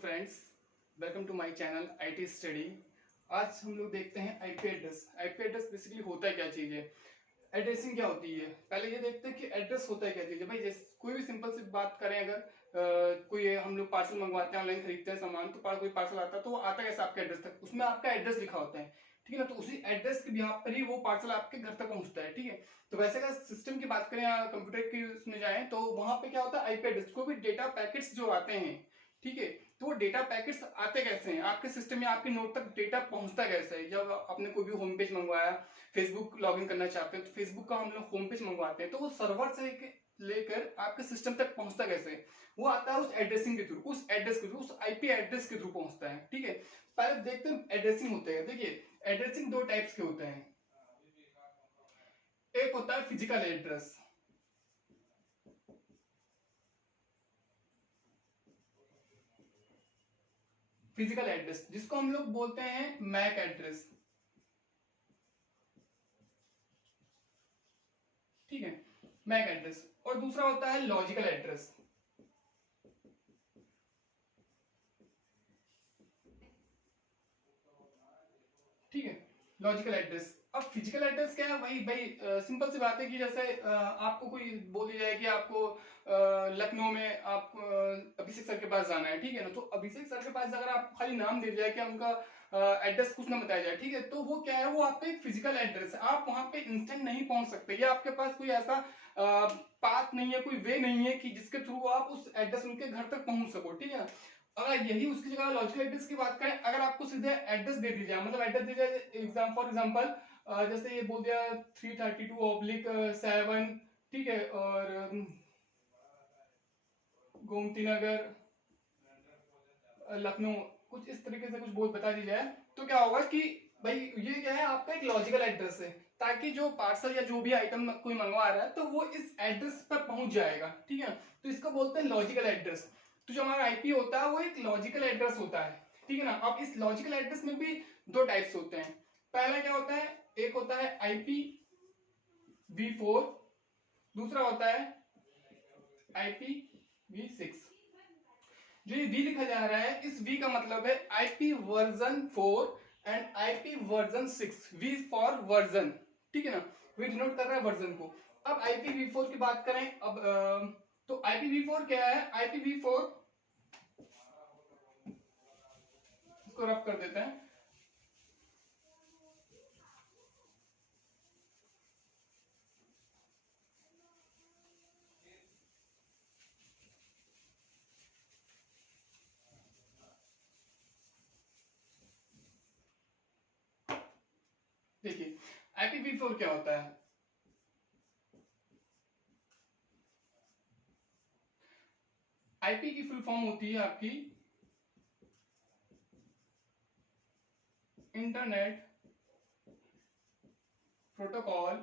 Friends, welcome to my channel IT study. आज हम लोग देखते हैं IP address. IP address basically होता है क्या चीज़ है, एड्रेसिंग क्या होती है। पहले ये देखते हैं कि एड्रेस होता है क्या चीज़ है। भाई जैसे कोई भी सिंपल सी बात करें, अगर कोई हम लोग पार्सल मंगवाते हैं, ऑनलाइन खरीदते हैं सामान, तो कोई पार्सल आता है तो वो आता कैसे आपके एड्रेस तक, उसमें आपका एड्रेस लिखा होता है, ठीक है ना। तो उसी एड्रेस के बिहाफ पर ही वो पार्सल आपके घर तक पहुंचता है, ठीक है। तो वैसे का सिस्टम की बात करें या कंप्यूटर की उसमें जाएं तो वहां पे क्या होता है, आईपी एड्रेस, कोई भी डेटा पैकेट्स जो आते हैं, ठीक है, तो वो डेटा पैकेट्स आते कैसे हैं आपके सिस्टम में, आपके नोट तक डेटा पहुंचता कैसे है। जब आपने कोई भी होम पेज मंगवाया, फेसबुक लॉगिन करना चाहते हैं तो फेसबुक का हम लोग होम पेज मंगवाते हैं, तो वो सर्वर से लेकर आपके सिस्टम तक पहुंचता कैसे है, वो आता है उस एड्रेसिंग के थ्रू, उस एड्रेस के थ्रू, उस आईपी एड्रेस के थ्रू पहुंचता है, ठीक है। पहले देखते हैं एड्रेसिंग होते हैं। देखिए एड्रेसिंग दो टाइप्स के होते हैं। एक होता है फिजिकल एड्रेस, फिजिकल एड्रेस जिसको हम लोग बोलते हैं मैक एड्रेस, ठीक है, मैक एड्रेस। और दूसरा होता है लॉजिकल एड्रेस, ठीक है, लॉजिकल एड्रेस। अब फिजिकल एड्रेस क्या है, वही भाई सिंपल सी बात है कि जैसे आपको कोई बोल दिया जाए कि आपको लखनऊ में आप अभिषेक सर के पास जाना है, ठीक है ना। तो अभिषेक सर के पास अगर आपको खाली नाम दे दिया जाए कि उनका एड्रेस कुछ ना बताया जाए, ठीक है, तो वो क्या है, वो आपका एक फिजिकल एड्रेस है। आप वहां पे इंस्टेंट नहीं पहुंच सकते, या आपके पास कोई ऐसा पाथ नहीं है, कोई वे नहीं है कि जिसके थ्रू आप उस एड्रेस उनके घर तक पहुंच सको, ठीक है ना। अगर यही उसकी जगह लॉजिकल एड्रेस की बात करें, अगर आपको सीधे एड्रेस दे दी जाए, मतलब एड्रेस दे दिया फॉर एग्जांपल, जैसे ये बोल दिया 332/7, ठीक है, और गोमती नगर लखनऊ, कुछ इस तरीके से कुछ बोल बता दी जाए, तो क्या होगा कि भाई ये क्या है, आपका एक लॉजिकल एड्रेस है, ताकि जो पार्सल या जो भी आइटम कोई मंगवा रहा है तो वो इस एड्रेस पर पहुंच जाएगा, ठीक है। तो इसको बोलते हैं लॉजिकल एड्रेस। तो जो हमारा आईपी होता है वो एक लॉजिकल एड्रेस होता है, ठीक है ना। अब इस लॉजिकल एड्रेस में भी दो टाइप्स होते हैं। पहला क्या होता है, एक होता है IPv4, दूसरा होता है IPv6। जो ये वी लिखा जा रहा है, इस वी का मतलब है IP version 4 and IP version 6। V for version, ठीक है ना, वी डिनोट कर रहा है वर्जन को। अब IPv4 की बात करें, अब तो IPv4 क्या है, IPv4 इसको रफ कर देते हैं। देखिए IPv4 क्या होता है, आईपी की फुल फॉर्म होती है आपकी internet protocol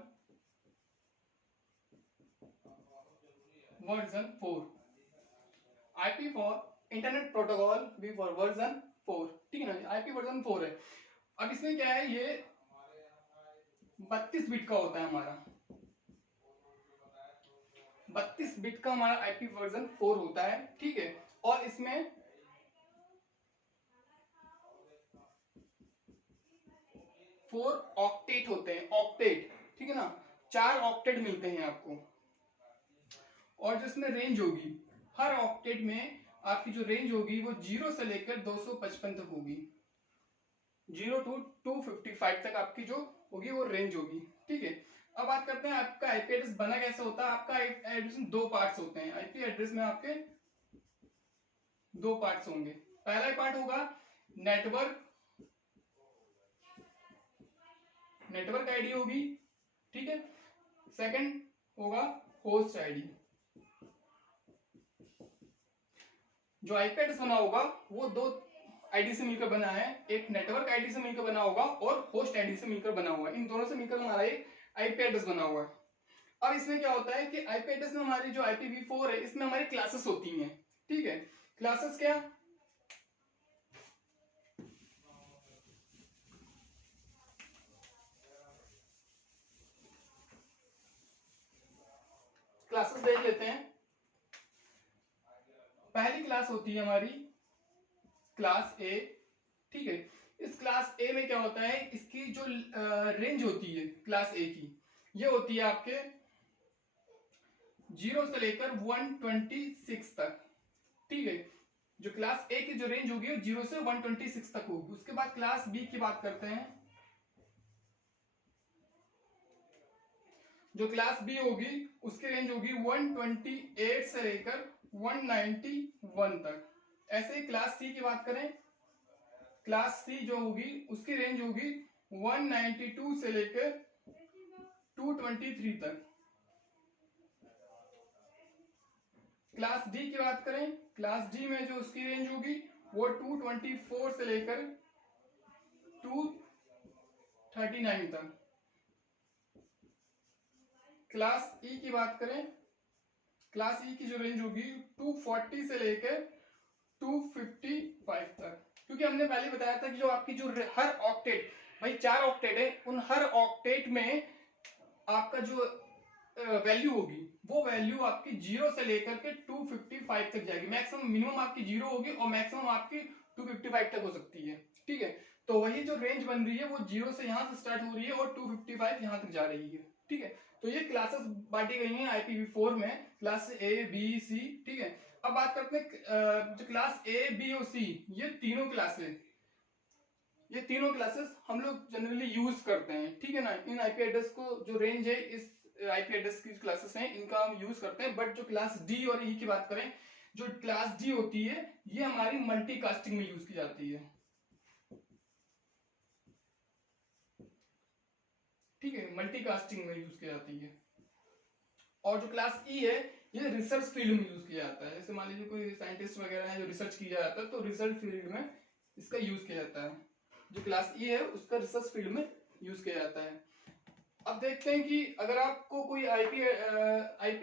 version 4। IP for internet protocol, V for version 4, ठीक है ना, आईपी वर्जन 4 है। अब इसमें क्या है, ये 32 बिट का होता है हमारा, 32 बिट का हमारा IP वर्जन 4 होता है, ठीक है। और इसमें 4 ऑक्टेट होते हैं, ऑक्टेट, ठीक है ना, 4 ऑक्टेट मिलते हैं आपको। और जो इसमें रेंज होगी, हर ऑक्टेट में आपकी जो रेंज होगी वो 0 से लेकर 255 तक होगी, 0 to 255 तक आपकी जो होगी वो रेंज होगी, ठीक है। अब बात करते हैं आपका आईपी एड्रेस बना कैसे होता है। आपका एड्रेस में दो पार्ट्स होते हैं, आईपी एड्रेस में आपके दो पार्ट्स होंगे। पहला पार्ट होगा नेटवर्क, नेटवर्क आईडी होगी, ठीक है। सेकंड होगा होस्ट आईडी। जो आईपी एड्रेस बना होगा वो दो आईडी से मिलकर बना है, एक नेटवर्क आईडी से मिलकर बना होगा और होस्ट आईडी से मिलकर बना हुआ है। इन दोनों से मिलकर हमारा एक आईपी एड्रेस बना हुआ है। अब इसमें क्या होता है कि आईपी एड्रेस में हमारी जो IPv4 है, इसमें हमारी क्लासेस होती हैं, ठीक है। क्लासेस क्या, क्लासेस देख लेते हैं। पहली क्लास होती है हमारी क्लास ए, ठीक है। इस क्लास ए में क्या होता है, इसकी जो रेंज होती है क्लास ए की, ये होती है आपके 0 से लेकर 126 तक, ठीक है। जो क्लास ए की जो रेंज होगी वो 0 से 126 तक होगी। उसके बाद क्लास बी की बात करते हैं। जो क्लास बी होगी उसकी रेंज होगी 128 से लेकर 191 तक। ऐसे ही क्लास सी की बात करें, क्लास सी जो होगी उसकी रेंज होगी 192 से लेकर 223 तक। क्लास डी की बात करें, क्लास डी में जो उसकी रेंज होगी वो 224 से लेकर 239 तक। क्लास ई की बात करें, क्लास ई की जो रेंज होगी 240 से लेकर 255 तक। क्योंकि हमने पहले बताया था कि जो आपकी जो हर ऑक्टेट, भाई 4 ऑक्टेट है, उन हर ऑक्टेट में आपका जो वैल्यू होगी वो वैल्यू आपकी 0 से लेकर के 255 तक जाएगी। मैक्सिमम मिनिमम आपकी 0 होगी और मैक्सिमम आपकी 255 तक हो सकती है, ठीक है। तो वही जो रेंज बन रही है वो 0 से यहां से स्टार्ट हो रही है और 255 यहां तक जा रही है, ठीक है। तो ये क्लासेस बांटी गई हैं IPv4 में, क्लास ए बी सी, ठीक है। अब बात करते हैं जो क्लास ए बी और सी, ये तीनों क्लासेस, ये तीनों क्लासेस हम लोग जनरली यूज करते हैं, ठीक है ना। इन आईपी एड्रेस को जो रेंज है, इस आईपी एड्रेस की क्लासेस हैं, इनका हम यूज करते हैं। बट जो क्लास डी और ई की बात करें, जो क्लास डी होती है ये हमारी मल्टीकास्टिंग में यूज की जाती है, ठीक है, मल्टीकास्टिंग में यूज की जाती है। और जो क्लास ई है ये रिसर्च फील्ड में यूज किया जाता है। जैसे मान लीजिए कोई साइंटिस्ट वगैरह है जो रिसर्च किया जाता है, तो रिसर्च फील्ड में इसका यूज किया जाता है। जो क्लास ई है उसका रिसर्च फील्ड में यूज किया जाता है। अब देखते हैं कि अगर आपको कोई आईपी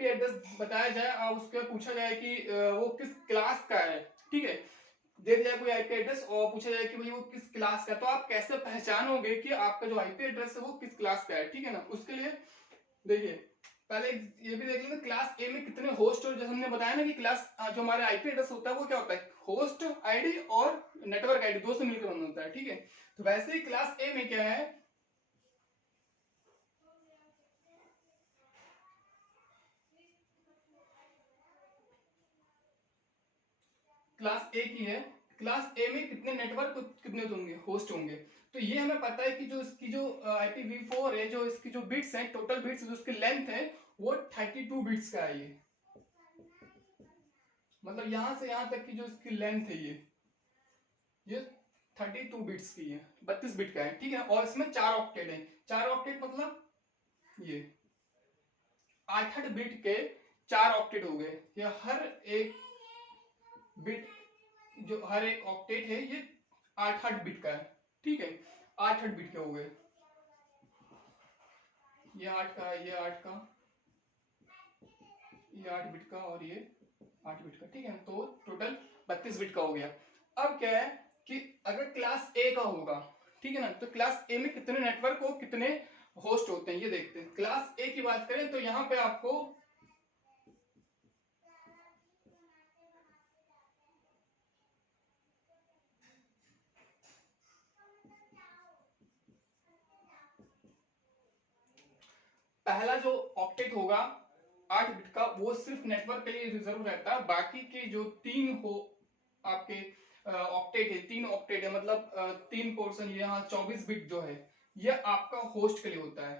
एड्रेस बताया जाए और उसके पूछा जाए कि वो किस क्लास का है, ठीक है, दे दिया कोई आईपी एड्रेस और पूछा जाए कि भाई वो किस क्लास का, तो आप कैसे पहचानोगे कि आपका जो आईपी एड्रेस है वो किस क्लास का है, ठीक है ना। उसके लिए देखिए पहले ये भी देख लेते क्लास ए में कितने होस्ट, और जैसे हमने बताया ना कि क्लास जो हमारा आईपी एड्रेस होता है वो क्या होता है, होस्ट आईडी और नेटवर्क आईडी दो से मिलकर बना होता है, ठीक है। तो वैसे ही क्लास ए में क्या है, क्लास ए की है, क्लास ए में कितने नेटवर्क कितने होंगे, होस्ट होंगे। तो ये हमें पता है कि जो इसकी जो IPv4 है, जो इसकी जो बिट्स हैं, टोटल बिट्स जो इसकी लेंथ है वो 32 बिट्स का है। मतलब यहां से यहां तक की जो इसकी लेंथ है ये 32 बिट्स की है, 32 बिट का है, ठीक है। और इसमें 4 ऑक्टेट है। 4 ऑक्टेट मतलब ये 8 बिट के 4 ऑक्टेट हो गए। ये हर एक बिट, जो हर एक ऑक्टेट है ये 8 बिट का है, ठीक है। 8 बिट के हो गए, ये 8 का, ये 8 का, ये 8 बिट का और ये 8 बिट का, ठीक है। तो टोटल 32 बिट का हो गया। अब क्या है कि अगर क्लास ए का होगा, ठीक है ना, तो क्लास ए में कितने नेटवर्क हो, कितने होस्ट होते हैं ये देखते हैं। क्लास ए की बात करें तो यहां पे आपको पहला जो ऑक्टेट होगा 8 बिट का, वो सिर्फ नेटवर्क के लिए रिजर्व रहता है। बाकी के जो 3 हो आपके ऑक्टेट है, 3 ऑक्टेट है, मतलब 3 पोर्शन, यहाँ 24 बिट जो है ये आपका होस्ट के लिए होता है,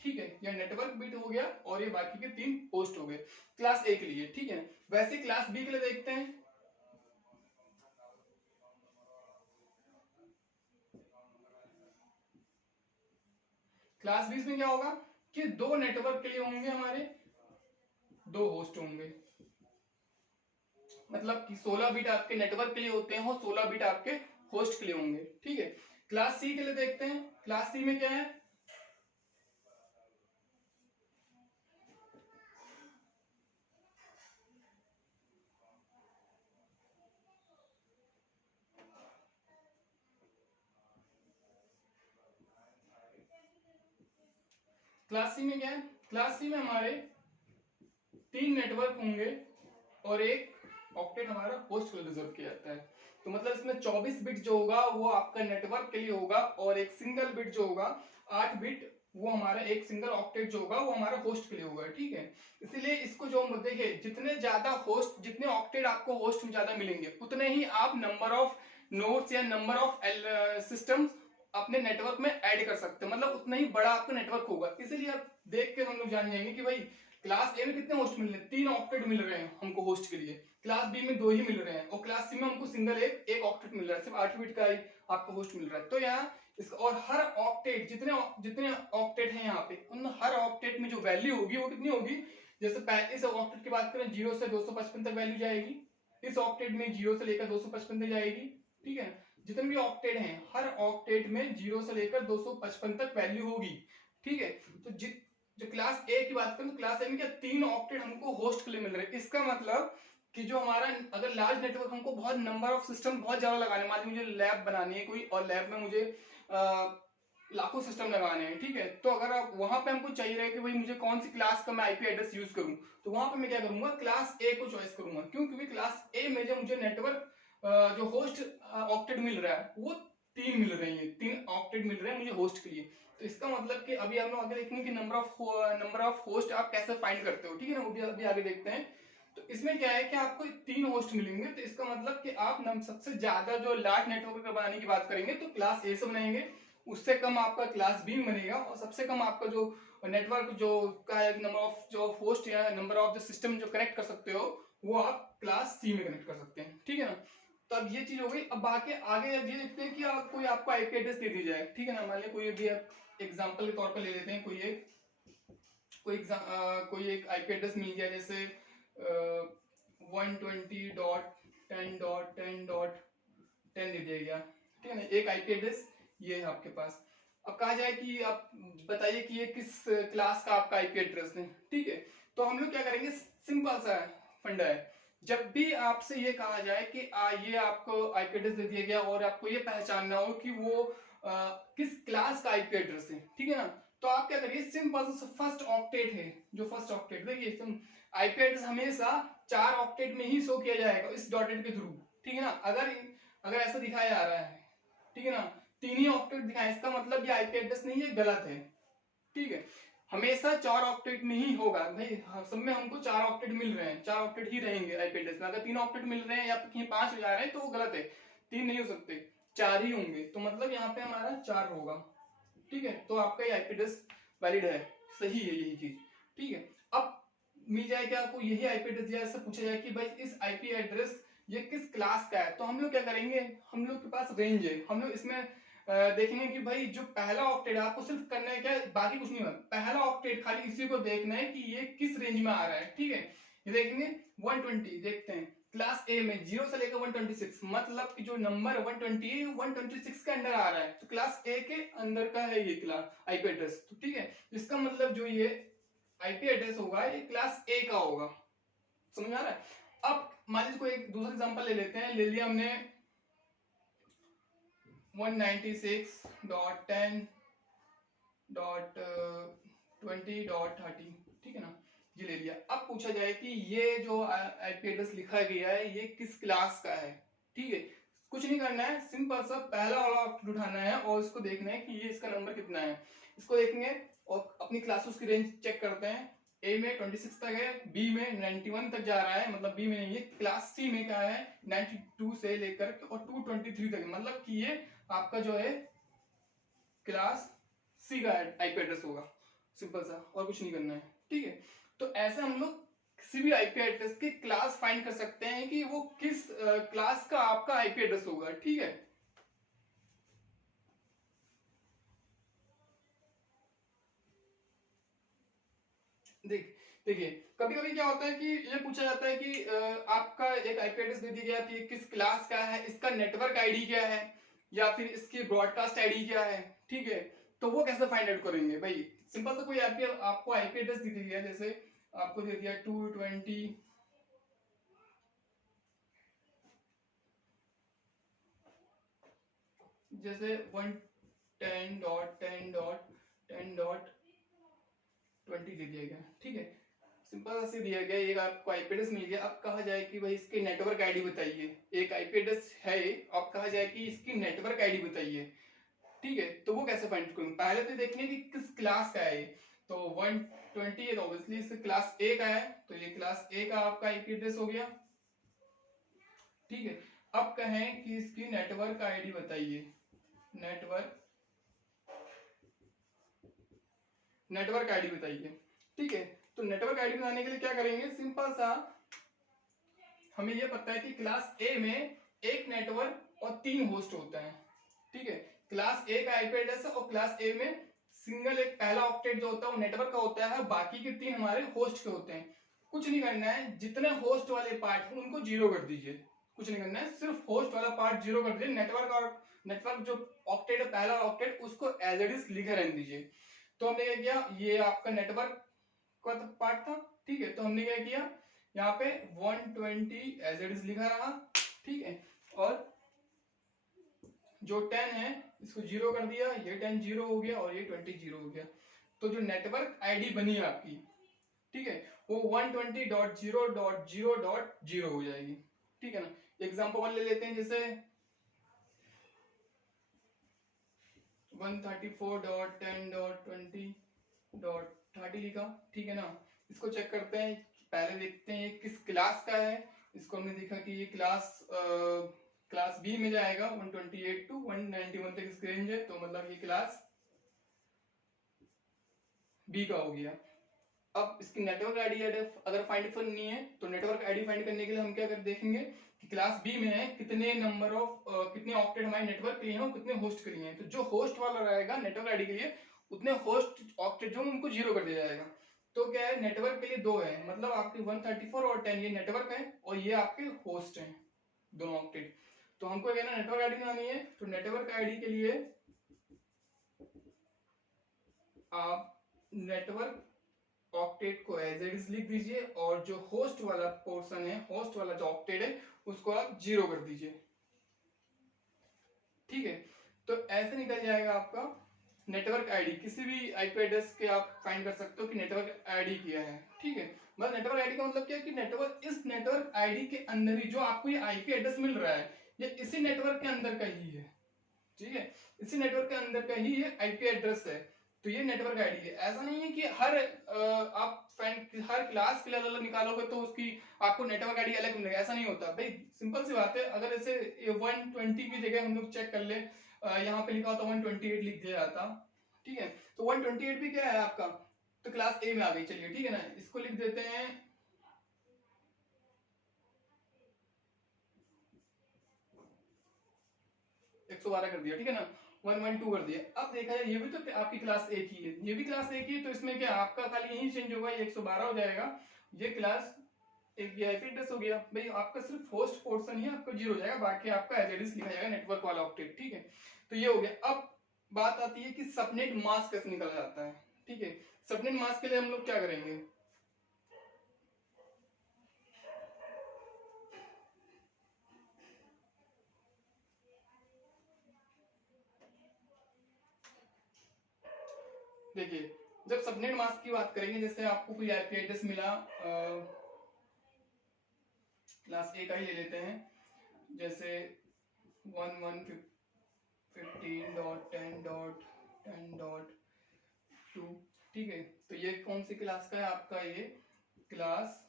ठीक है। ये नेटवर्क बिट हो गया और ये बाकी के 3 होस्ट हो गए क्लास ए के लिए, ठीक है। वैसे क्लास बी के लिए देखते हैं। क्लास बी में क्या होगा कि 2 नेटवर्क के लिए होंगे हमारे, 2 होस्ट होंगे। मतलब कि 16 बिट आपके नेटवर्क के लिए होते हैं और 16 बिट आपके होस्ट के लिए होंगे, ठीक है। क्लास सी के लिए देखते हैं। क्लास सी में क्या है, क्लास सी में क्या है, क्लास सी में हमारे 3 नेटवर्क होंगे और एक ऑक्टेट हमारा होस्ट के लिए रिजर्व किया जाता है। तो मतलब इसमें 24 बिट जो होगा वो आपका नेटवर्क के लिए होगा, और एक सिंगल बिट जो होगा 8 बिट, वो हमारा एक सिंगल ऑक्टेट जो होगा वो हमारा होस्ट के लिए होगा। ठीक है, इसीलिए इसको जो हम देखिए, जितने ज्यादा होस्ट, जितने ऑक्टेट आपको होस्ट में ज्यादा मिलेंगे, उतने ही आप नंबर ऑफ नोड्स या नंबर ऑफ सिस्टम्स अपने नेटवर्क में ऐड कर सकते हैं, मतलब उतना ही बड़ा आपका नेटवर्क होगा। इसीलिए आप देख के हम लोग जान जाएंगे कि भाई क्लास ए में कितने होस्ट मिल रहे हैं, 3 ऑक्टेट मिल रहे हैं हमको होस्ट के लिए, क्लास बी में 2 ही मिल रहे हैं, और क्लास सी में हमको सिंगल एक ऑक्टेट मिल रहा है, सिर्फ 8 बिट का ही आपका होस्ट मिल रहा है। तो यहाँ और हर ऑक्टेट, जितने जितने ऑक्टेट हैं यहाँ पे, उन हर ऑक्टेट में जो वैल्यू होगी वो कितनी होगी, जैसे इस ऑक्टेट की बात करें 0 से 255 तक वैल्यू जाएगी, इस ऑक्टेट में 0 से लेकर 255 तक जाएगी। ठीक है, जितने भी ऑक्टेट हैं हर ऑक्टेट में 0 से लेकर 255 तक वैल्यू होगी। ठीक है, तो जो क्लास ए की बात करें तो क्लास ए में क्या 3 ऑक्टेट हमको होस्ट के लिए मिल रहे हैं। इसका मतलब कि जो हमारा अगर लार्ज नेटवर्क, हमको बहुत नंबर ऑफ सिस्टम बहुत ज्यादा लगाने, मान लीजिए मुझे लैब बनानी है कोई, और लैब में मुझे लाखों सिस्टम लगाने हैं। ठीक है, तो अगर आप वहां पे हमको चाहिए रहे कि भाई मुझे कौन सी क्लास का मैं आईपी एड्रेस यूज करूं, तो वहां पे मैं क्या करूंगा, क्लास ए को चॉइस करूंगा। क्यों? क्योंकि क्लास ए में जो मुझे नेटवर्क जो होस्ट ऑक्टेट मिल रहा है वो 3 मिल रही है, 3 ऑक्टेट मिल रहे हैं मुझे होस्ट के लिए। तो इसका मतलब कि अभी हम लोग आगे देखेंगे कि नंबर ऑफ होस्ट आप कैसे फाइंड करते हो। ठीक है ना, वो भी अभी आगे देखते हैं। तो इसमें क्या है कि आपको 3 होस्ट मिलेंगे, तो इसका मतलब कि आप सबसे ज्यादा जो लार्ज नेटवर्क का बनाने की बात करेंगे तो क्लास ए से बनाएंगे, उससे कम आपका क्लास बी में बनेगा, और सबसे कम आपका जो नेटवर्क जो का नंबर ऑफ जो होस्ट या नंबर ऑफ जो सिस्टम जो कनेक्ट कर सकते हो वो आप क्लास सी में कनेक्ट कर सकते हैं। ठीक है ना, तो अब ये चीज हो गई। अब बाकी आगे ये देखते हैं कि कोई आपको आईपी एड्रेस दे दी जाए। ठीक है ना, मान लिया कोई भी एग्जांपल के तौर पर ले लेते हैं, कोई एक आईपी एड्रेस मिल गया, जैसे 120.10.10.10 दे दिया गया। ठीक है ना, एक आईपी एड्रेस ये है आपके पास। अब कहा जाए कि आप बताइए कि ये किस क्लास का आपका आईपी एड्रेस है। ठीक है, तो हम लोग क्या करेंगे, सिंपल सा फंडा है, जब भी आपसे ये कहा जाए कि ये आपको आईपी एड्रेस दे दिया गया और आपको ये पहचानना हो कि वो किस क्लास का आईपी एड्रेस है, ठीक है ना, तो आप क्या करिए, सिंपल सा फर्स्ट ऑक्टेट है, जो फर्स्ट ऑक्टेट देखिए, आईपी एड्रेस हमेशा 4 ऑक्टेट में ही शो किया जाएगा इस डॉटेड के थ्रू। ठीक है ना, अगर ऐसा दिखाया जा रहा है, ठीक है ना, 3 ही ऑक्टेट दिखाए, इसका मतलब ये आईपी एड्रेस नहीं है, गलत है। ठीक है, हमेशा 4 ऑक्टेट में ही होगा भाई, सब में हमको 4 ऑक्टेट मिल रहे हैं, 4 ऑक्टेट ही रहेंगे आईपी एड्रेस में। अगर 3 ऑक्टेट मिल रहे हैं या कहीं 5 हो जा रहे हैं तो वो गलत है, 3 नहीं हो सकते, 4 ही होंगे, तो मतलब यहाँ पे हमारा 4 होगा। ठीक है, तो आपका ये आईपी एड्रेस वैलिड है, सही है यही चीज। ठीक है, अब मिल जाए क्या आपको यही आईपी एड्रेस दिया, ऐसा पूछा जाए कि भाई इस आईपी एड्रेस ये किस क्लास का है, तो हम लोग क्या करेंगे, हम लोग के पास रेंज है, हम लोग इसमें देखेंगे कि भाई जो पहला ऑक्टेट है, आपको सिर्फ करना है क्या, बाकी कुछ नहीं होगा, पहला ऑक्टेट खाली इसी को देखना है कि ये किस रेंज में आ रहा है। ठीक है, ये देखेंगे 120, देखते हैं क्लास ए में 0 से लेकर 126, मतलब कि जो नंबर 120 है 126 के अंदर आ रहा है, तो क्लास ए के अंदर का है ये क्लास आईपी एड्रेस। तो ठीक है, इसका मतलब जो ये आईपी एड्रेस होगा ये क्लास ए का होगा, समझ आ रहा है। अब मान लीजिए कोई एक दूसरा एग्जांपल ले लेते हैं, ले लिया हमने 196.10.20.30, ठीक है ना, ये ले लिया। अब पूछा जाए कि ये जो आईपी एड्रेस लिखा गया है ये किस क्लास का है। ठीक है, कुछ नहीं करना है, सिंपल सा पहला वाला ऑप्शन उठाना है और इसको देखना है कि ये इसका नंबर कितना है, इसको देखेंगे और अपनी क्लासेस की रेंज चेक करते हैं। ए में 26 तक है, बी में 91 तक जा रहा है, मतलब बी में नहीं है, क्लास सी में क्या है 92 से लेकर और 223 तक, मतलब कि ये आपका जो है क्लास सी का आईपी एड्रेस होगा, सिंपल सा, और कुछ नहीं करना है। ठीक है, तो ऐसे हम लोग किसी भी आईपी एड्रेस की क्लास फाइंड कर सकते हैं कि वो किस क्लास का आपका आईपी एड्रेस होगा। ठीक है, देखिए कभी कभी क्या होता है कि ये पूछा जाता है कि आपका एक आईपी एड्रेस दे दिया गया कि किस क्लास का है, इसका नेटवर्क आईडी क्या है, या फिर इसकी ब्रॉडकास्ट आईडी क्या है। ठीक है, तो वो कैसे फाइंड आउट करेंगे भाई, सिंपल सा कोई आपको आईपी एड्रेस दे दिया, जैसे आपको दे दिया 220, जैसे 110.10.10.20 दे दिया गया। ठीक है, सिंपल से दिया गया, एक आपको आईपी एड्रेस मिल गया, अब कहा जाए कि भाई इसकी नेटवर्क आईडी बताइए। एक आईपी एड्रेस है, अब कहा जाए कि इसकी नेटवर्क आईडी बताइए। ठीक है, तो वो कैसे फाइंड करूंगा? पहले तो देखेंगे कि किस क्लास का है ये। तो 120 है तो ऑब्वियसली इससे क्लास ए का है, तो ये क्लास ए का आपका आईपी एड्रेस हो गया। ठीक है, अब कहें कि इसकी नेटवर्क आईडी बताइए। नेटवर्क आईडी बताइए। ठीक है, तो नेटवर्क आईडी बताने के लिए क्या करेंगे? सिंपल सा, हमें यह पता है कि क्लास ए में एक नेटवर्क और 3 होस्ट होते हैं। ठीक है, क्लास ए का आईपी एड्रेस है और क्लास ए में सिंगल एक पहला ऑक्टेट जो होता है वो नेटवर्क का होता है, बाकी के 3 हमारे होस्ट के होते हैं। कुछ नहीं करना है, जितने होस्ट वाले पार्ट हैं उनको 0 कर दीजिए। कुछ नहीं करना है, सिर्फ होस्ट वाला पार्ट 0 कर दीजिए। नेटवर्क जो ऑक्टेट है, पहला ऑक्टेट, उसको एज इट इज लिखे रहने दीजिए। तो हमने क्या किया, ये आपका नेटवर्क का पार्ट था। ठीक है, तो हमने क्या किया, यहाँ पे 120 एज इट इज लिखा रहा। ठीक है, और जो 10 है इसको 0 कर दिया, ये 10 0 हो गया और ये 20 0 हो गया। तो जो नेटवर्क आईडी बनी है आपकी, ठीक है, वो 120.0.0.0 हो जाएगी। ठीक है ना। एग्जाम्पल ले लेते हैं, जैसे 134.10.20.30 लिखा। ठीक है ना, इसको चेक करते हैं, पहले देखते हैं किस क्लास का है। इसको हमने देखा कि ये क्लास बी में जाएगा, 128 to 191 तक इसकी रेंज है, तो मतलब ये क्लास बी का हो गया। अब इसकी नेटवर्क आईडी अगर फाइंड करनी है तो नेटवर्क आईडी फाइंड करने के लिए हम क्या कर देखेंगे कि क्लास बी में है कितने कितने ऑक्टेट हमारे नेटवर्क के लिए हैं और कितने होस्ट के लिए हैं। तो जो होस्ट वाला रहेगा नेटवर्क आईडी के लिए, उतने होस्ट ऑक्टेट जो उनको 0 कर दिया जाएगा। तो क्या है, नेटवर्क के लिए 2 है, मतलब आपके 134 और 10 ये नेटवर्क है और ये आपके होस्ट हैं, दोनों ऑक्टेट। तो हमको क्या ना नेटवर्क आईडी बनानी है, तो नेटवर्क आईडी के लिए आप नेटवर्क ऑक्टेट को एज इट इज लिख दीजिए और जो होस्ट वाला पोर्शन है, होस्ट वाला जो ऑक्टेट है, उसको आप 0 कर दीजिए। ठीक है, तो ऐसे निकल जाएगा आपका नेटवर्क आईडी। किसी भी आईपी एड्रेस के आप फाइंड कर सकते हो कि नेटवर्क आईडी क्या है। ठीक है, मतलब नेटवर्क आईडी का मतलब क्या है कि इस नेटवर्क आईडी के अंदर ही जो आपको ये आईपी एड्रेस मिल रहा है, ये इसी नेटवर्क के अंदर का ही है। ठीक है, इसी नेटवर्क के अंदर का ही ये आईपी एड्रेस है, तो ये नेटवर्क आईडी है। ऐसा नहीं है कि आप हर क्लास के लिए अलग निकालोगे तो उसकी आपको नेटवर्क आईडी अलग मिलेगा, ऐसा नहीं होता भाई। सिंपल सी बात है, अगर ऐसे 120 की जगह हम लोग चेक कर ले, यहाँ पे लिखा होता 128 लिख दिया जाता। ठीक है, तो 128 भी क्या है आपका, तो क्लास ए में आ गई। चलिए ठीक है ना, इसको लिख देते हैं 112 कर दिया। ठीक है ना, 112 कर दिया। अब देखा जाए, ये भी तो आपकी क्लास ए की है, ये भी क्लास ए की है, तो इसमें क्या आपका खाली यही चेंज होगा, ये 112 हो जाएगा। ये क्लास एक आईपी एड्रेस हो गया भाई, आपका सिर्फ होस्ट पोर्शन ही आपका 0 हो जाएगा, बाकी आपका एज इट इज लिखा जाएगा नेटवर्क वाला ऑक्टेट। ठीक है, तो ये हो गया। अब बात आती है कि सबनेट मास्क कैसे निकला जाता है। ठीक है, सबनेट मास्क के लिए हम लोग क्या करेंगे, देखिए, जब सबनेट मास्क की बात करेंगे, जैसे आपको कोई आईपी एड्रेस मिला, क्लास ए का ही ले लेते हैं, जैसे 1115.10.10.2। ठीक है, तो ये कौन सी क्लास का है आपका, ये क्लास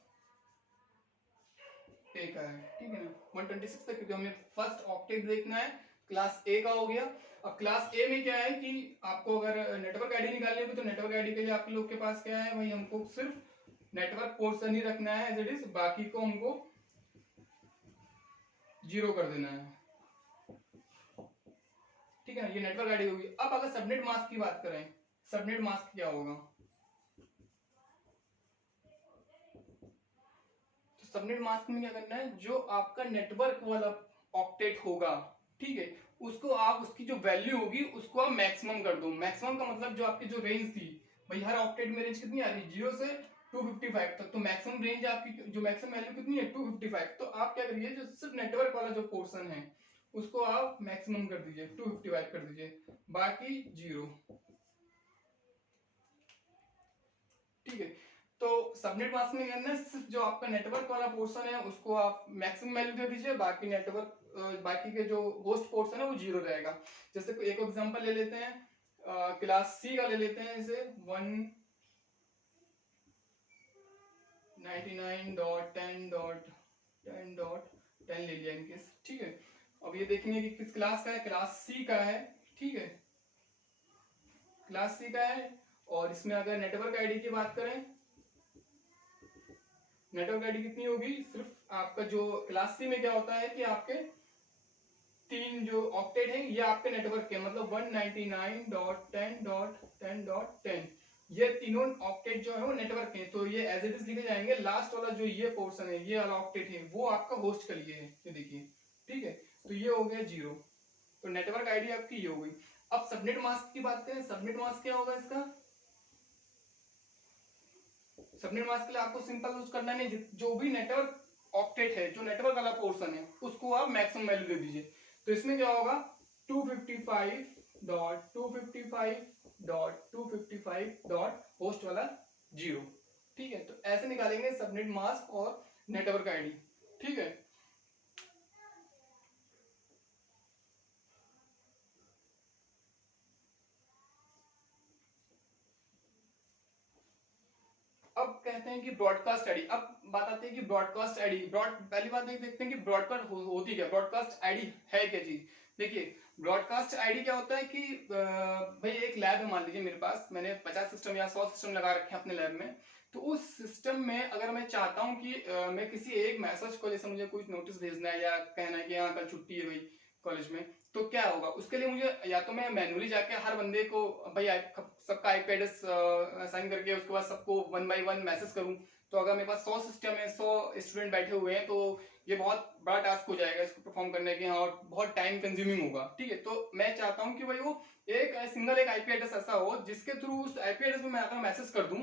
ए का है। ठीक है ना, 126 तक, क्योंकि हमें फर्स्ट ऑक्टेट देखना है, क्लास ए का हो गया। अब क्लास ए में क्या है कि आपको अगर नेटवर्क आईडी निकालनी होगी, तो नेटवर्क आईडी के लिए आप लोग के पास क्या है भाई, हमको सिर्फ नेटवर्क पोर्शन ही रखना है एज इट इज, बाकी को हमको 0 कर देना है। ठीक है ना, ये नेटवर्क आईडी होगी। अब अगर सबनेट मास्क की बात करें, सबनेट मास्क क्या होगा, तो सबनेट मास्क में क्या करना है, जो आपका नेटवर्क वाला ऑक्टेट होगा, ठीक है, उसको आप उसकी जो वैल्यू होगी उसको आप मैक्सिमम कर दो। मैक्सिमम का मतलब जो आपकी जो रेंज थी भाई, हर ऑक्टेट में रेंज कितनी आ रही है, 0 से 255 तक, तो मैक्सिमम रेंज आपकी जो मैक्सिमम वैल्यू कितनी है, 255। तो आप क्या करिए, जो सिर्फ नेटवर्क वाला जो पोर्शन है उसको आप मैक्सिमम कर दीजिए, 255 कर दीजिए, बाकी 0। ठीक है, तो सबनेट मास्क में करना है, सिर्फ जो आपका नेटवर्क वाला पोर्शन है उसको आप मैक्सिमम वैल्यू दे दीजिए, बाकी नेटवर्क बाकी के जो होस्ट पोर्शन है वो 0 रहेगा। जैसे कोई एक एग्जांपल ले लेते हैं, क्लास सी का ले लेते हैं, जैसे 199.10.10.10 ले लिया इनकेस, ठीक है। अब ये देखेंगे कि किस क्लास का है, क्लास सी का है, ठीक है, क्लास सी का है। और इसमें अगर नेटवर्क आईडी की बात करें, नेटवर्क आईडी कितनी होगी, सिर्फ आपका जो क्लास सी में क्या होता है कि आपके 3 जो ऑक्टेट है ये आपके नेटवर्क के, मतलब 199.10.10.10, ये तीनों ऑक्टेट जो है वो नेटवर्क के, तो ये एज इट इज लिखे जाएंगे। लास्ट वाला जो ये पोर्शन है, ये वाला ऑक्टेट है, वो आपका होस्ट के लिए है, ये देखिए, ठीक है। तो ये हो गया 0, तो नेटवर्क आईडी आपकी ये हो गई। अब सबनेट मास्क की बात करें, सबनेट मास्क क्या होगा इसका, सबनेट मास्क के लिए आपको सिंपल यूज करना नहीं, जो भी नेटवर्क ऑक्टेट है, जो नेटवर्क वाला पोर्शन है, उसको आप मैक्सिमम वैल्यू दे दीजिए। तो इसमें क्या होगा, 255.255.255. होस्ट वाला 0, ठीक है। तो ऐसे निकालेंगे सबनेट मास्क और नेटवर्क आईडी, ठीक है। अब कहते हैं कि ब्रॉडकास्ट आईडी, अब बात आती है कि ब्रॉडकास्ट आईडी, पहली बात देखते हैं कि ब्रॉडकास्ट होती क्या, ब्रॉडकास्ट आईडी है क्या चीज। देखिए ब्रॉडकास्ट आईडी क्या होता है कि भाई एक लैब है, मान लीजिए मेरे पास, मैंने 50 सिस्टम या 100 सिस्टम लगा रखे हैं अपने लैब में। तो उस सिस्टम में अगर मैं चाहता हूँ कि मैं किसी एक मैसेज को, जैसे मुझे कुछ नोटिस भेजना है या कहना है कि हाँ कल छुट्टी है भाई कॉलेज में, तो क्या होगा, उसके लिए मुझे या तो मैं मैनुअली जाके हर बंदे को भाई सबका आईपी एड्रेस असाइन करके उसके बाद सबको 1 बाय 1 मैसेज करूं। तो अगर मेरे पास 100 सिस्टम है, 100 स्टूडेंट बैठे हुए हैं, तो ये बहुत बड़ा टास्क हो जाएगा इसको परफॉर्म करने के, और बहुत टाइम कंज्यूमिंग होगा, ठीक है। तो मैं चाहता हूं कि भाई वो एक सिंगल एक आईपी एड्रेस ऐसा हो जिसके थ्रू उस आईपी एड्रेस में मैं अगर मैसेज कर दूं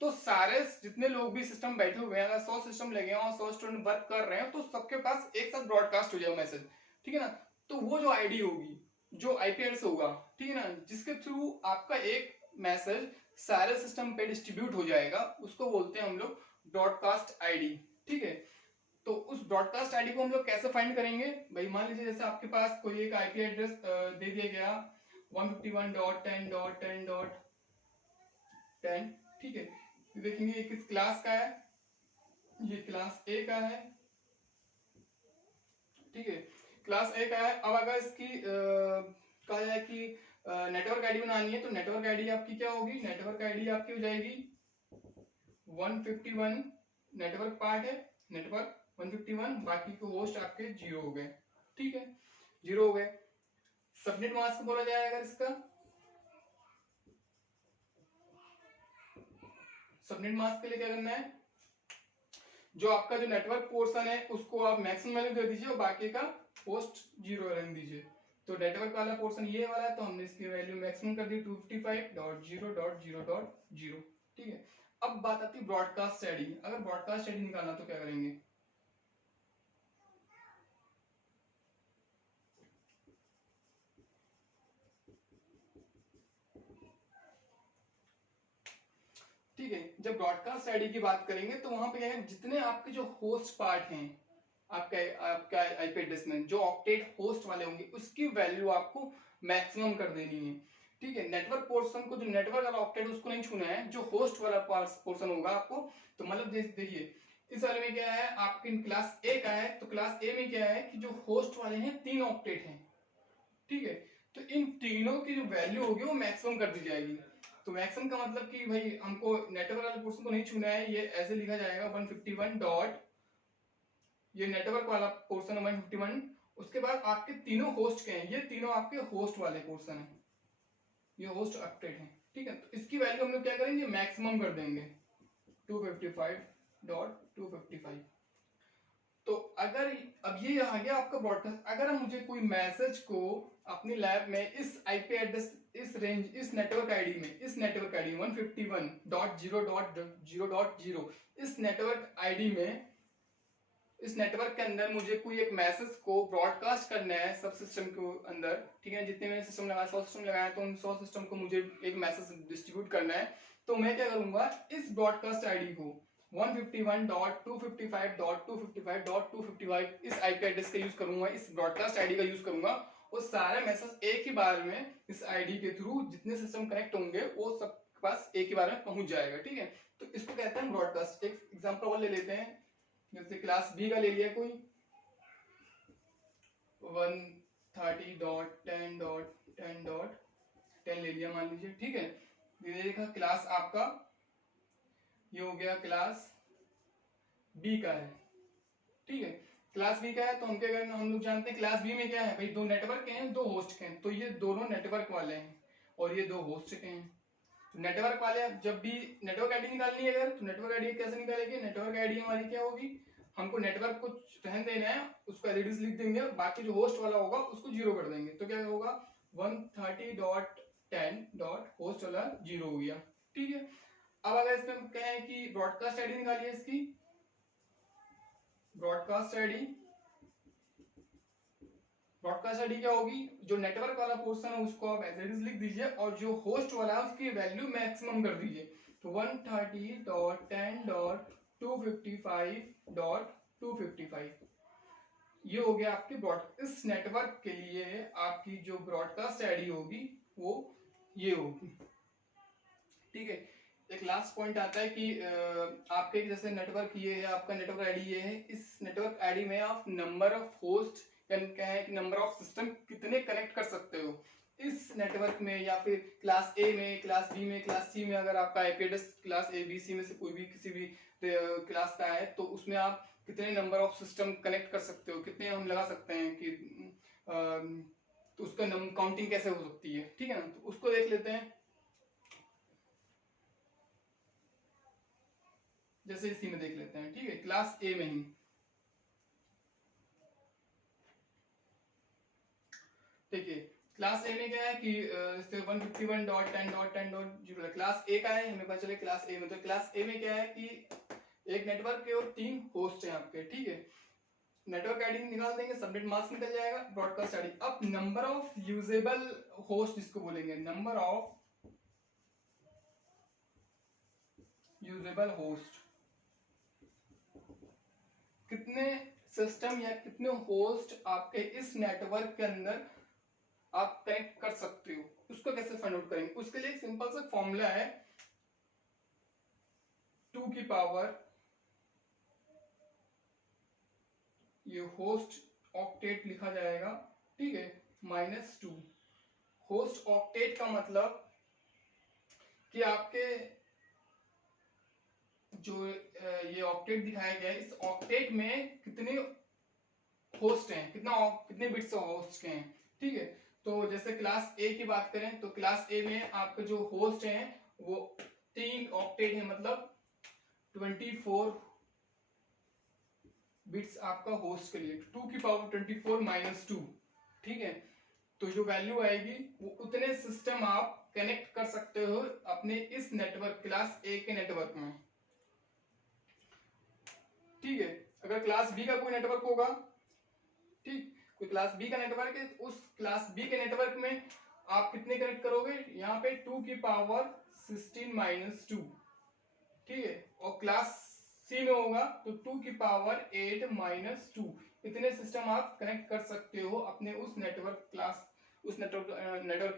तो सारे जितने लोग भी सिस्टम बैठे हुए हैं, अगर 100 सिस्टम लगे हैं और 100 स्टूडेंट वर्क कर रहे हैं, तो सबके पास एक साथ ब्रॉडकास्ट हो जाएगा मैसेज, ठीक है ना। तो वो जो आईडी होगी, जो आईपी एड्रेस होगा, ठीक है ना, जिसके थ्रू आपका एक मैसेज सारे सिस्टम पे डिस्ट्रीब्यूट हो जाएगा, उसको बोलते हैं हम लोग ब्रॉडकास्ट आईडी, ठीक है। तो उस ब्रॉडकास्ट आईडी को हम लोग कैसे फाइंड करेंगे, भाई मान लीजिए जैसे आपके पास कोई एक आईपी एड्रेस दे दिया गया 151.10.10.10, ठीक है। देखेंगे ये किस क्लास का है, ये क्लास ए का है, ठीक है, क्लास ए का है। अब अगर इसकी कहा जाए कि नेटवर्क आईडी बनानी है, तो नेटवर्क आईडी आपकी क्या होगी, नेटवर्क आईडी आपकी हो जाएगी 151, नेटवर्क पार्ट है, नेटवर्क 151, बाकी के होस्ट आपके 0 हो गए, ठीक है, 0 हो गए। सबनेट मास्क बोला जाए अगर इसका, सबनेट मास्क के लिए क्या करना है, जो आपका जो नेटवर्क पोर्शन है उसको आप मैक्सिमम वैल्यू दे दीजिए और बाकी का होस्ट 0 रहने दीजिए। तो नेटवर्क वाला पोर्शन ये वाला है, तो हमने इसकी वैल्यू मैक्सिमम कर दी 255.0.0.0, ठीक है। अब बात आती है ब्रॉडकास्ट आईडी, अगर ब्रॉडकास्ट आईडी निकालना तो क्या करेंगे, ठीक है। जब ब्रॉडकास्ट आईडी की बात करेंगे तो वहां पे क्या है, जितने आपके जो होस्ट पार्ट हैं आपका आपका आईपी एड्रेस में, जो ऑक्टेट होस्ट वाले होंगे उसकी वैल्यू आपको मैक्सिमम कर देनी है, ठीक है। नेटवर्क पोर्शन को, जो नेटवर्क वाला ऑक्टेट उसको नहीं छूना है, जो होस्ट वाला पोर्शन होगा आपको। तो मतलब देखिए इस वाले में क्या है, आपके क्लास ए का है, तो क्लास ए में क्या है कि जो होस्ट वाले हैं 3 ऑक्टेट हैं, ठीक है। तो इन तीनों की जो वैल्यू होगी वो मैक्सिमम कर दी जाएगी। तो मैक्सिमम का मतलब कि भाई हमको नेटवर्क वाले पोर्शन को नहीं छूना है, ये ऐसे लिखा जाएगा 151 डॉट, ये नेटवर्क वाला पोर्शन 151, उसके बाद आपके तीनों होस्ट के हैं, ये तीनों आपके होस्ट वाले पोर्शन है, ये होस्ट ऑक्टेट है, ठीक है। तो इसकी वैल्यू हम लोग क्या करेंगे, मैक्सिमम कर देंगे 255.255। तो अगर अब ये आ गया आपका ब्रॉडकास्ट, अगर मुझे कोई मैसेज को अपनी लैब में इस आईपी एड्रेस, इस रेंज, इस नेटवर्क आईडी में, इस नेटवर्क आईडी 151.0.0.0 इस नेटवर्क आईडी में इस नेटवर्क के अंदर मुझे कोई एक मैसेज को ब्रॉडकास्ट करना है सब सिस्टम के अंदर, ठीक है। जितने मैंने सिस्टम लगाया 100 सिस्टम लगाया, तो उन 100 सिस्टम को मुझे एक मैसेज डिस्ट्रीब्यूट करना है। तो मैं क्या करूंगा, इस ब्रॉडकास्ट आईडी को 151.255.255.255 इस आईपी एड्रेस का यूज करूंगा, इस ब्रॉडकास्ट आईडी का यूज करूंगा, और सारे मैसेज एक ही बार में इस आईडी के थ्रू जितने सिस्टम कनेक्ट होंगे वो सब के पास एक ही बार में पहुंच जाएगा, ठीक है। तो इसको कहते हैं ब्रॉडकास्ट। एक एग्जांपल और ले लेते हैं, जैसे क्लास बी का ले लिया कोई 130.10.10.10 ले लिया मान लीजिए, ठीक है। ये देखा क्लास आपका ये हो गया, क्लास बी का है, ठीक है। क्लास बी का है तो हम क्या करना, हम लोग जानते हैं क्लास बी में क्या है भाई, दो नेटवर्क हैं, दो होस्ट के हैं, तो ये दोनों नेटवर्क वाले हैं और ये दो होस्ट के हैं। नेटवर्क वाले जब भी नेटवर्क आईडी निकालनी है अगर, तो नेटवर्क आईडी कैसे निकालेंगे, नेटवर्क आईडी हमारी क्या होगी, हमको नेटवर्क को रहने देना है, उसको एलईडीज लिख देंगे, बाकी जो होस्ट वाला होगा उसको जीरो कर देंगे, तो क्या होगा 130.10.होस्ट वाला जीरो हो गया, ठीक है। अब अगर इसमें कहें कि ब्रॉडकास्ट आईडी निकालिए, इसकी ब्रॉडकास्ट आईडी क्या होगी, जो नेटवर्क वाला पोर्शन है उसको आप एज इट इज लिख दीजिए, और जो होस्ट वाला है उसकी वैल्यू मैक्सिमम कर दीजिए, तो 130.10.255.255 ये हो गया आपके ब्रॉड। इस नेटवर्क के लिए आपकी जो ब्रॉडकास्ट आईडी होगी वो ये होगी, ठीक है। एक लास्ट पॉइंट आता है कि आपके जैसे नेटवर्क ये है, आपका नेटवर्क आईडी ये है, इस नेटवर्क आईडी में आप नंबर ऑफ होस्ट क्या है कि नंबर ऑफ सिस्टम कितने कनेक्ट कर सकते हो इस नेटवर्क में, या फिर क्लास ए में, क्लास बी में, क्लास सी में। अगर आपका IP address class A B C में से कोई भी किसी भी क्लास का है, तो उसमें आप कितने नंबर ऑफ सिस्टम कनेक्ट कर सकते हो, कितने हम लगा सकते हैं कि तो उसका काउंटिंग कैसे हो सकती है, ठीक है ना। तो उसको देख लेते हैं, जैसे इसी में देख लेते हैं, ठीक है, क्लास ए में ही। ठीक है, क्लास ए में क्या है कि 151.10.10.0 क्लास ए का है, हमें पता चले क्लास ए में। तो क्लास ए में क्या है कि एक नेटवर्क के और 3 होस्ट हैं आपके, ठीक है। नेटवर्क आईडी निकाल देंगे, सबनेट मास्क निकल जाएगा, ब्रॉडकास्ट आईडी। अब नंबर ऑफ यूजेबल होस्ट इसको बोलेंगे, नंबर ऑफ यूजेबल होस्ट, कितने सिस्टम या कितने होस्ट आपके इस नेटवर्क के अंदर आप कनेक्ट कर सकते हो, उसको कैसे फाइंड आउट करेंगे। उसके लिए एक सिंपल सा फॉर्मूला है, 2 की पावर ये होस्ट ऑक्टेट लिखा जाएगा, ठीक है, -2। होस्ट ऑक्टेट का मतलब कि आपके जो ये ऑक्टेट दिखाया गया है, इस ऑक्टेट में कितने होस्ट हैं, कितने बिट्स होस्ट के हैं, ठीक है। तो जैसे क्लास ए की बात करें, तो क्लास ए में आपके जो होस्ट हैं वो 3 ऑक्टेट है, मतलब 24 बिट्स आपका होस्ट के लिए, 2 की पावर 24 -2, ठीक है। तो जो वैल्यू आएगी वो उतने सिस्टम आप कनेक्ट कर सकते हो अपने इस नेटवर्क क्लास ए के नेटवर्क में, ठीक है। अगर क्लास बी का कोई नेटवर्क होगा, ठीक, कोई क्लास बी का नेटवर्क है, उस क्लास बी के नेटवर्क में आप कितने कनेक्ट करोगे, यहाँ पे 2 की पावर 16 -2, ठीक है। और क्लास सी में होगा तो 2 की पावर 8 -2, इतने सिस्टम आप कनेक्ट कर सकते हो अपने उस नेटवर्क के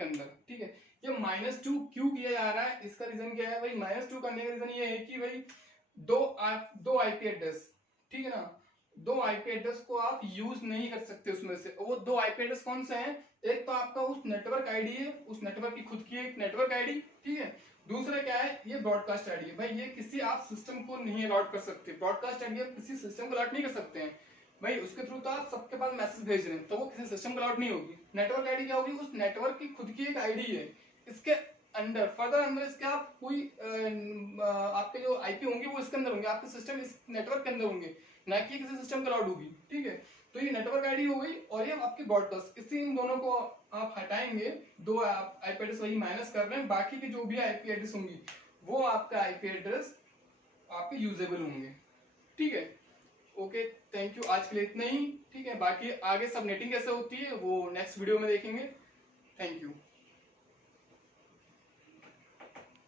अंदर, ठीक है। ये -2 क्यों किया जा रहा है, इसका रीजन क्या है भाई, -2 करने का रीजन ये है कि भाई दो आईपी एड्रेस, ठीक है ना, 2 आईपी एड्रेस को आप यूज नहीं कर सकते उसमें से। वो 2 आईपी एड्रेस कौन से हैं, एक तो आपका उस नेटवर्क आईडी है, उस नेटवर्क की खुद की एक नेटवर्क आईडी, ठीक है। दूसरा क्या है, ये ब्रॉडकास्ट आईडी है भाई, ये किसी आप सिस्टम को नहीं अलॉट कर सकते, ब्रॉडकास्ट आईडी आप किसी सिस्टम को अलॉट नहीं कर सकते हैं भाई, उसके थ्रू तो आप सबके पास मैसेज भेज रहे हैं, तो वो किसी सिस्टम को अलॉट नहीं होगी। नेटवर्क आईडी क्या होगी, उस नेटवर्क की खुद की एक आईडी है, इसके अंदर फर्दर अंदर इसके आप कोई आपके जो आईपी होंगे वो इसके अंदर होंगे, आपके सिस्टम इस नेटवर्क के अंदर होंगे, ना कि किसी सिस्टम को अलॉट होगी, ठीक है। तो ये नेटवर्क आईडी हो गई और ये आपकी ब्रॉडकास्ट, इसी इन दोनों को आप हटाएंगे, 2 आईपी एड्रेस वही माइनस कर रहे हैं, बाकी की जो भी आईपी एड्रेस होंगी वो आपका आईपी एड्रेस आपके यूजेबल होंगे, ठीक है। ओके, थैंक यू, आज के लिए इतना ही। ठीक है, बाकी आगे सब नेटिंग कैसे होती है वो नेक्स्ट वीडियो में देखेंगे। Thank you.